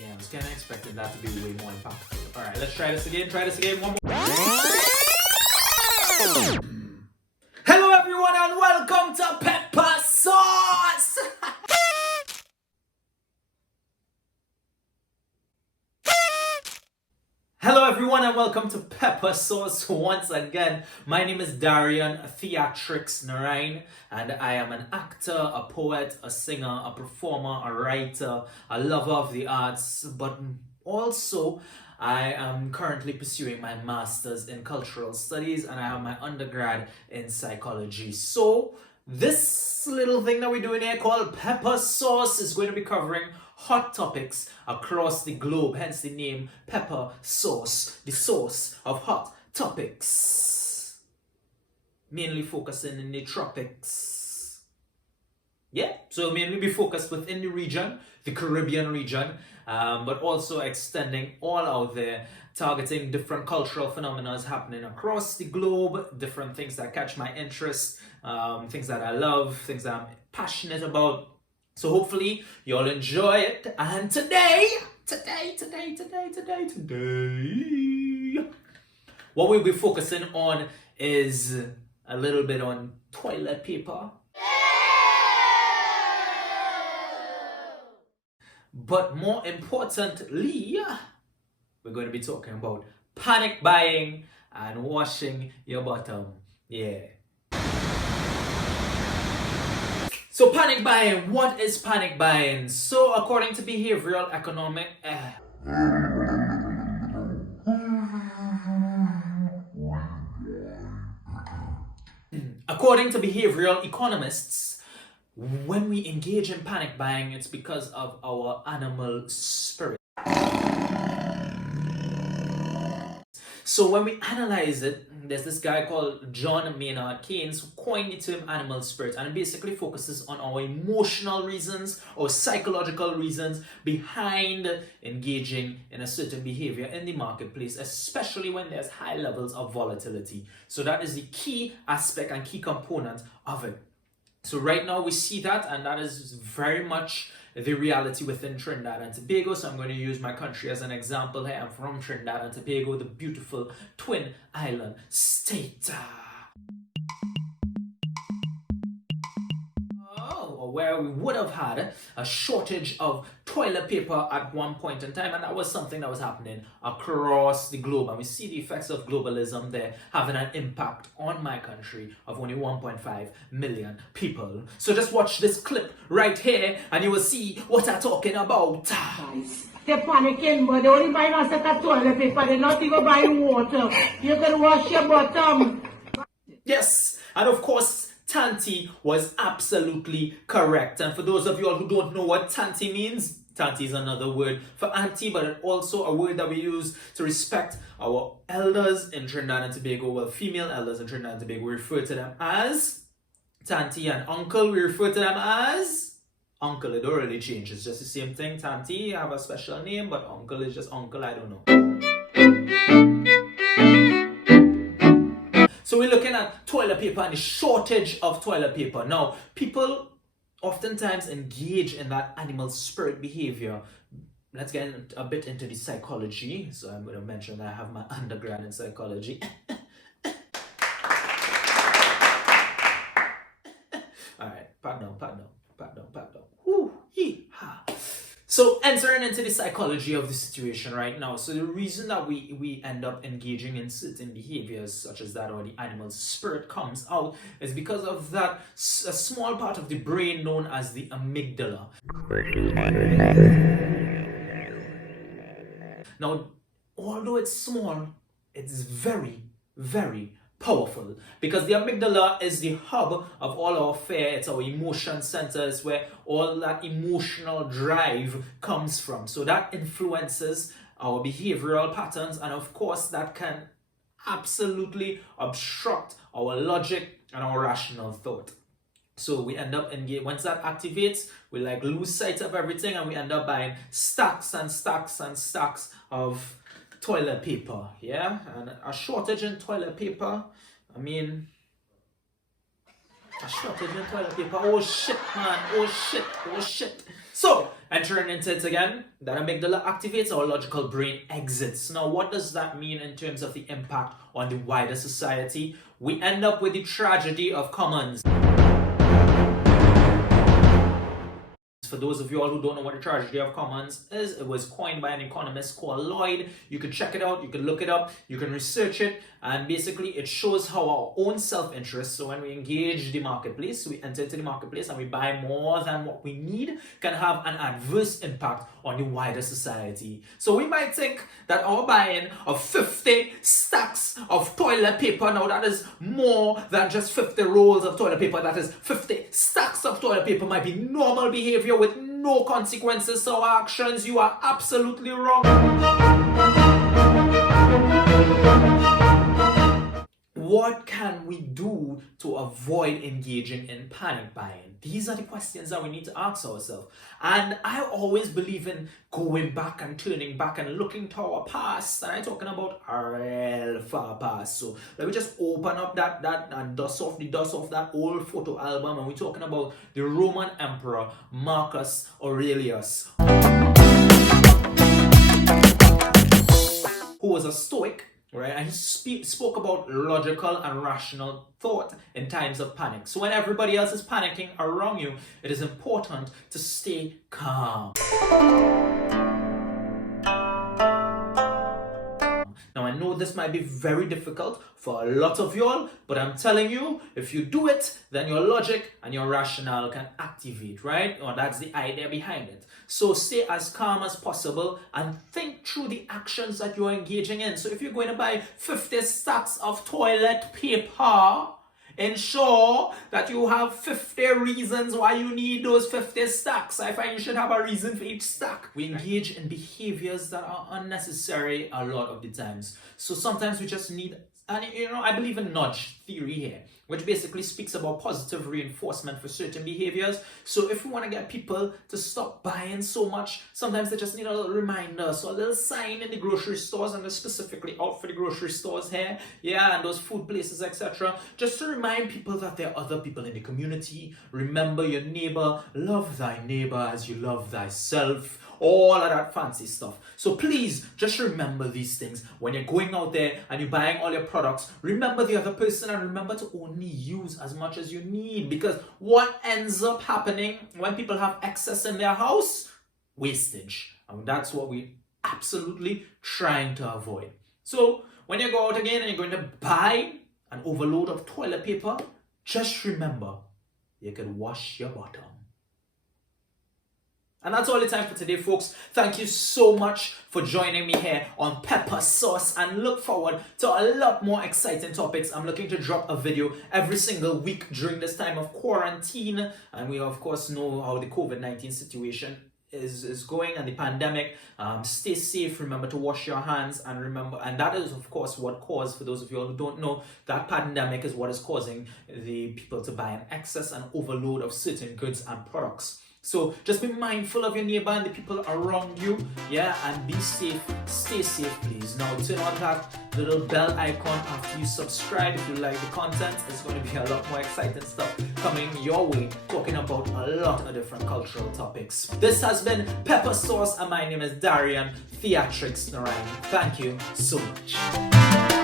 Yeah, I was kind of expecting that to be way more impactful. All right, let's try this again. One more. Hello, everyone, and welcome to PepperSauce. Hello, everyone, and welcome to PepperSauce once again. My name is Darian Theatrix Narain, and I am an actor, a poet, a singer, a performer, a writer, a lover of the arts, but also I am currently pursuing my master's in cultural studies, and I have my undergrad in psychology. So this little thing that we're doing here called PepperSauce is going to be covering hot topics across the globe, hence the name Pepper Sauce, the source of hot topics, mainly focusing in the tropics. Yeah, so mainly be focused within the region, the Caribbean region, but also extending all out there, targeting different cultural phenomena happening across the globe, different things that catch my interest, things that I love, things that I'm passionate about. So hopefully you all enjoy it. And today, what we'll be focusing on is a little bit on toilet paper. But more importantly, we're going to be talking about panic buying and washing your bottom. Yeah. So panic buying, what is panic buying? So according to behavioral economic... According to behavioral economists, when we engage in panic buying, it's because of our animal spirit. So when we analyze it, there's this guy called John Maynard Keynes who coined the term animal spirit, and it basically focuses on our emotional reasons or psychological reasons behind engaging in a certain behavior in the marketplace, especially when there's high levels of volatility. So that is the key aspect and key component of it. So right now we see that, and that is very much the reality within Trinidad and Tobago. So I'm going to use my country as an example here. I'm from Trinidad and Tobago, the beautiful Twin Island state. Where we would have had a shortage of toilet paper at one point in time, and that was something that was happening across the globe, and we see the effects of globalism there having an impact on my country of only 1.5 million people. So just watch this clip right here and you will see what I'm talking about. They're panicking, but they only buying a set of toilet paper. They're not even buying water. You can wash your bottom. Yes, and of course Tanti was absolutely correct. And for those of you all who don't know what Tanti means, Tanti is another word for auntie, but it's also a word that we use to respect our elders in Trinidad and Tobago. Well, female elders in Trinidad and Tobago, we refer to them as Tanti, and uncle, we refer to them as uncle. It don't really change, it's just the same thing. Tanti have a special name, but uncle is just uncle, I don't know. So we're looking at toilet paper and the shortage of toilet paper. Now, people oftentimes engage in that animal spirit behavior. Let's get a bit into the psychology. So I'm going to mention that I have my undergrad in psychology. All right, pardon. Whew, yee-ha. So entering into the psychology of the situation right now. So the reason that we end up engaging in certain behaviors such as that, or the animal spirit comes out, is because of that a small part of the brain known as the amygdala. Now, although it's small, it's very, very powerful, because the amygdala is the hub of all our fear. It's our emotion centers where all that emotional drive comes from. So that influences our behavioral patterns, and of course that can absolutely obstruct our logic and our rational thought. So we end up engaged. Once that activates, we like lose sight of everything, and we end up buying stacks and stacks and stacks of toilet paper. Yeah, and a shortage in toilet paper, I mean, a shortage in toilet paper. Oh shit, man. Oh shit. So entering into it again, that amygdala activates, our logical brain exits. Now, what does that mean in terms of the impact on the wider society? We end up with the tragedy of commons. For those of you all who don't know what the tragedy of commons is, it was coined by an economist called Lloyd. You can check it out, you can look it up, you can research it, and basically it shows how our own self-interest, so when we engage the marketplace, we enter into the marketplace and we buy more than what we need, can have an adverse impact on the wider society. So we might think that our buying of 50 stacks of toilet paper, now that is more than just 50 rolls of toilet paper, that is 50 stacks of toilet paper, might be normal behavior with no consequences to our actions. You are absolutely wrong. What can we do to avoid engaging in panic buying? These are the questions that we need to ask ourselves. And I always believe in going back and turning back and looking to our past. And I'm talking about a real far past. So let me just open up that and dust off that old photo album. And we're talking about the Roman Emperor Marcus Aurelius, who was a Stoic. Right, and he spoke about logical and rational thought in times of panic. So when everybody else is panicking around you, it is important to stay calm. Now I know this might be very difficult for a lot of y'all, but I'm telling you, if you do it, then your logic and your rationale can activate, right? Or that's the idea behind it. So stay as calm as possible and think through the actions that you're engaging in. So if you're going to buy 50 stacks of toilet paper, ensure that you have 50 reasons why you need those 50 stacks. I find you should have a reason for each stack. We engage in behaviors that are unnecessary a lot of the times. So sometimes we just need, and I believe in nudge theory here, which basically speaks about positive reinforcement for certain behaviors. So if we want to get people to stop buying so much, sometimes they just need a little reminder. So a little sign in the grocery stores, and they're specifically out for the grocery stores here, and those food places, etc. Just to remind people that there are other people in the community. Remember your neighbor, love thy neighbor as you love thyself. All of that fancy stuff. So please just remember these things when you're going out there and you're buying all your products. Remember the other person and remember to only use as much as you need, because what ends up happening when people have excess in their house? Wastage. And that's what we're absolutely trying to avoid. So when you go out again and you're going to buy an overload of toilet paper, just remember you can wash your bottom. And that's all the time for today, folks. Thank you so much for joining me here on PepperSauce, and look forward to a lot more exciting topics. I'm looking to drop a video every single week during this time of quarantine, and we of course know how the COVID-19 situation is going and the pandemic. Stay safe, remember to wash your hands, and remember, and that is of course what caused, for those of you all who don't know, that pandemic is what is causing the people to buy an excess and overload of certain goods and products. So just be mindful of your neighbor and the people around you, and be safe. Stay safe, please. Now turn on that little bell icon after you subscribe if you like the content. It's going to be a lot more exciting stuff coming your way, talking about a lot of different cultural topics. This has been PepperSauce, and my name is Darian Theatrix Narayan. Thank you so much.